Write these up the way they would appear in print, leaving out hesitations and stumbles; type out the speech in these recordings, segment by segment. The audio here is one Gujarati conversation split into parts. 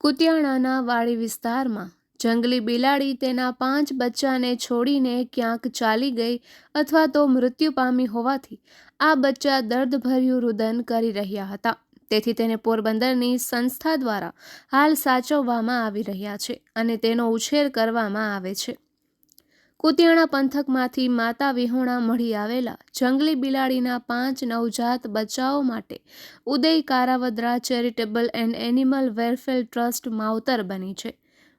કુતિયાણાના વાડી વિસ્તારમાં જંગલી બિલાડી તેના 5 બચ્ચાને છોડીને ક્યાંક ચાલી ગઈ અથવા તો મૃત્યુ પામી હોવાથી આ બચ્ચા દર્દભર્યું રુદન કરી રહ્યા હતા. તેથી તેને પોરબંદરની સંસ્થા દ્વારા હાલ સાચવવામાં આવી રહ્યા છે અને તેનો ઉછેર કરવામાં આવે છે. કુતિયાણા પંથકમાંથી માતા વિહોણા મળી આવેલા જંગલી બિલાડીના 5 નવજાત બચ્ચાઓ માટે Uday Karavadra charitable and animal welfare trust માવતર બની છે.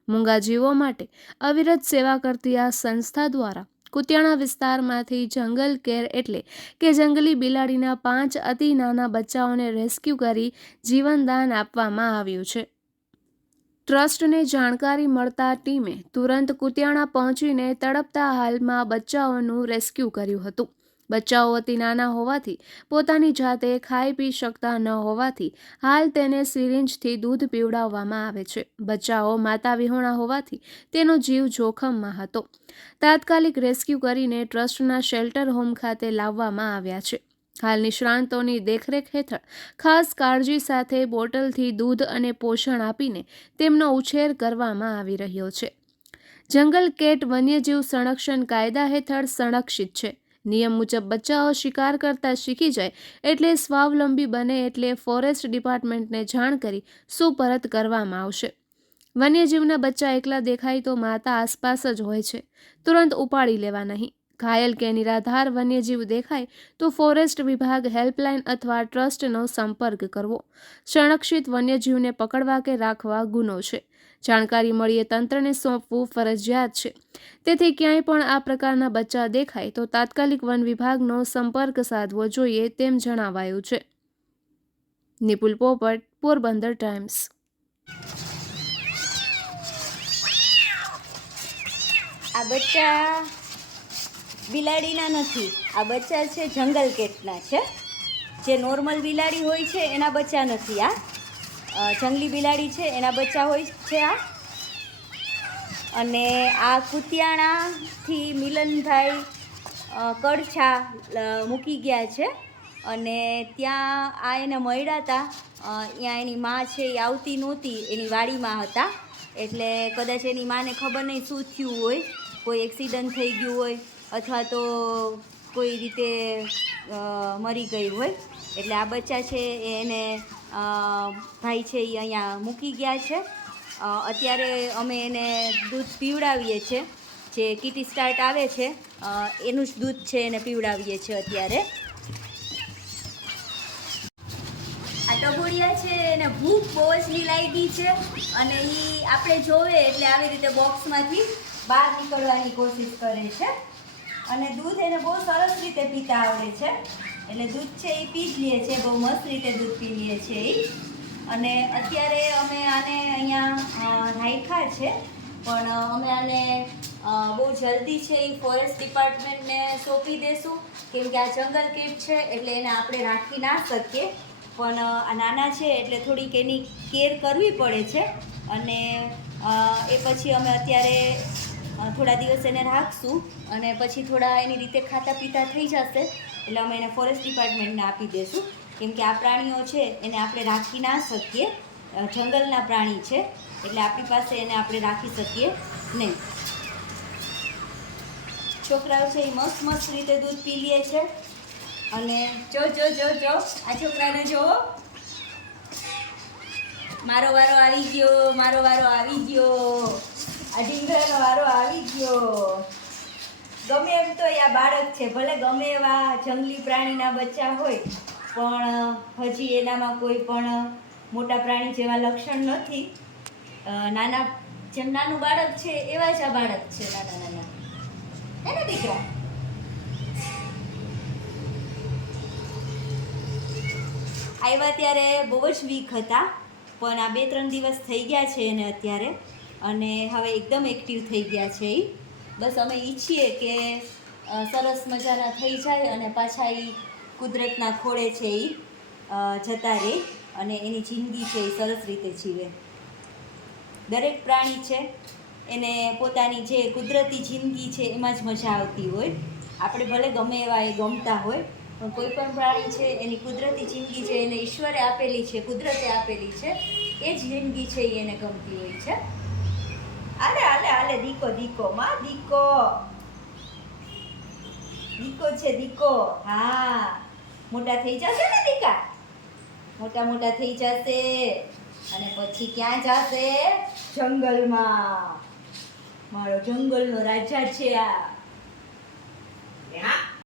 મૂંગા જીવો માટે અવિરત સેવા કરતી આ સંસ્થા દ્વારા કુતિયાણા વિસ્તારમાંથી જંગલ કેર એટલે કે જંગલી બિલાડીના 5 અતિ નાના બચ્ચાઓને રેસ્ક્યુ કરી જીવનદાન આપવામાં આવ્યું છે. ટ્રસ્ટને જાણકારી મળતા ટીમે તુરંત કુતિયાણા પહોંચીને તડપતા હાલમાં બચ્ચાઓનું રેસ્ક્યુ કર્યું હતું. બચ્ચાઓ અતિ નાના હોવાથી પોતાની જાતે ખાઈ પી શકતા ન હોવાથી હાલ તેને સિરિંજથી દૂધ પીવડાવવામાં આવે છે. બચ્ચાઓ માતા વિહોણા હોવાથી તેનો જીવ જોખમમાં હતો. તાત્કાલિક રેસ્ક્યુ કરીને ટ્રસ્ટના શેલ્ટર હોમ ખાતે લાવવામાં આવ્યા છે. હાલ નિષ્ણાંતોની દેખરેખ હેઠળ ખાસ કાળજી સાથે બોટલથી દૂધ અને પોષણ આપીને તેમનો ઉછેર કરવામાં આવી રહ્યો છે. જંગલ કેટ વન્યજીવ સંરક્ષણ કાયદા હેઠળ સંરક્ષિત છે. નિયમ મુજબ બચ્ચાઓ શિકાર કરતા શીખી જાય એટલે સ્વાવલંબી બને એટલે ફોરેસ્ટ ડિપાર્ટમેન્ટને જાણ કરી સુપરત કરવામાં આવશે. વન્યજીવના બચ્ચા એકલા દેખાય તો માતા આસપાસ જ હોય છે, તુરંત ઉપાડી લેવા નહીં. ઘાયલ કે નિરાધાર વન્યજીવ દેખાય તો ફોરેસ્ટ વિભાગ હેલ્પલાઇન અથવા ટ્રસ્ટનો સંપર્ક કરવો. સંરક્ષિત વન્યજીવને પકડવા કે રાખવા ગુનો છે. જાણકારી મળીએ તંત્રને સોંપવું ફરજિયાત છે. તેથી ક્યાંય પણ આ પ્રકારના બચ્ચા દેખાય તો તાત્કાલિક વન વિભાગનો સંપર્ક સાધવો જોઈએ તેમ જણાવાયું છે. નિપુલ પોપટ, પોરબંદર ટાઈમ્સ. આ બચ્ચા બિલાડીના નથી, આ બચ્ચા છે જંગલ કેટના છે. જે નોર્મલ બિલાડી હોય છે એના બચ્ચા નથી. આ જંગલી બિલાડી છે એના બચ્ચા હોય છે આ. અને આ કુતિયાણાથી મિલનભાઈ કડછા મૂકી ગયા છે અને ત્યાં આ એને મળ્યા હતા. ત્યાં એની માં છે એ આવતી નહોતી, એની વાડીમાં હતા. એટલે કદાચ એની માને ખબર નહીં શું થયું હોય, કોઈ એક્સિડન્ટ થઈ ગયું હોય અથવા તો કોઈ રીતે મરી ગઈ હોય. એટલે આ બચ્ચા છે એને ભાઈ છે એ અહીંયા મૂકી ગયા છે. અત્યારે અમે એને દૂધ પીવડાવીએ છીએ. જે કિટી સ્ટાર્ટ આવે છે એનું જ દૂધ છે એને પીવડાવીએ છીએ અત્યારે. આ ટબુડિયા છે એને ભૂખ બહુ જ લાગી છે અને એ આપણે જોવે એટલે આવી રીતે બોક્સમાંથી બહાર નીકળવાની કોશિશ કરે છે. અને દૂધ એને બહુ સરસ રીતે પીતા આવડે છે. એટલે દૂધ છે એ પી જ લે છે, બહુ મસ્ત રીતે દૂધ પી લે છે એ. અને અત્યારે અમે આને અહીંયા રાખ્યા છે, પણ અમે આને બહુ જલ્દી છે એ ફોરેસ્ટ ડિપાર્ટમેન્ટને સોંપી દેશું. કેમ કે આ જંગલ કેટ છે એટલે એને આપણે રાખી ના શકીએ. પણ આ નાના છે એટલે થોડીક એની કેર કરવી પડે છે. અને એ પછી અમે અત્યારે થોડા દિવસ એને રાખશું અને પછી થોડા એની રીતે ખાતા પીતા થઈ જશે એટલે અમે એને ફોરેસ્ટ ડિપાર્ટમેન્ટને આપી દઈશું. કેમ કે આ પ્રાણીઓ છે એને આપણે રાખી ના શકીએ, જંગલના પ્રાણી છે એટલે આપણી પાસે એને આપણે રાખી શકીએ નહીં. છોકરાઓ છે એ મસ્ત મસ્ત રીતે દૂધ પી લે છે. અને જો જો જો જો આ છોકરાને જોવો, મારો વારો આવી ગયો, મારો વારો આવી ગયો, આ ઢીંગરાનો વારો આવી ગયો. ગમે એમ તો આ બાળક છે, ભલે ગમે એવા જંગલી પ્રાણીના બચ્ચા હોય પણ હજી એનામાં કોઈ પણ મોટા પ્રાણી જેવા લક્ષણ નથી. નાના જેમ નાનું બાળક છે એવા જ આ બાળક છે, નાના નાના. હે ને દીકરા? આવ્યા ત્યારે બહુ જ વીક હતા, પણ આ 2-3 દિવસ થઈ ગયા છે એને અત્યારે અને હવે એકદમ એક્ટિવ થઈ ગયા છે એ. બસ અમે ઈચ્છીએ કે સરસ મજાના થઈ જાય અને પાછા એ કુદરતના ખોળે છે એ જતા રહે અને એની જિંદગી છે એ સરસ રીતે જીવે. દરેક પ્રાણી છે એને પોતાની જે કુદરતી જિંદગી છે એમાં જ મજા આવતી હોય. આપણે ભલે ગમે એવા એ ગમતા હોય પણ કોઈ પણ પ્રાણી છે એની કુદરતી જિંદગી છે એને ઈશ્વરે આપેલી છે, કુદરતે આપેલી છે એ જ જિંદગી છે એ એને ગમતી હોય છે. આલે આલે આલે દીકો દીકો માં દીકો દીકો છે દીકો. હા મોટા થઈ જશે ને દીકા, મોટા મોટા થઈ જશે અને પછી ક્યાં જશે? જંગલમાં. મારો જંગલનો રાજા છે આ.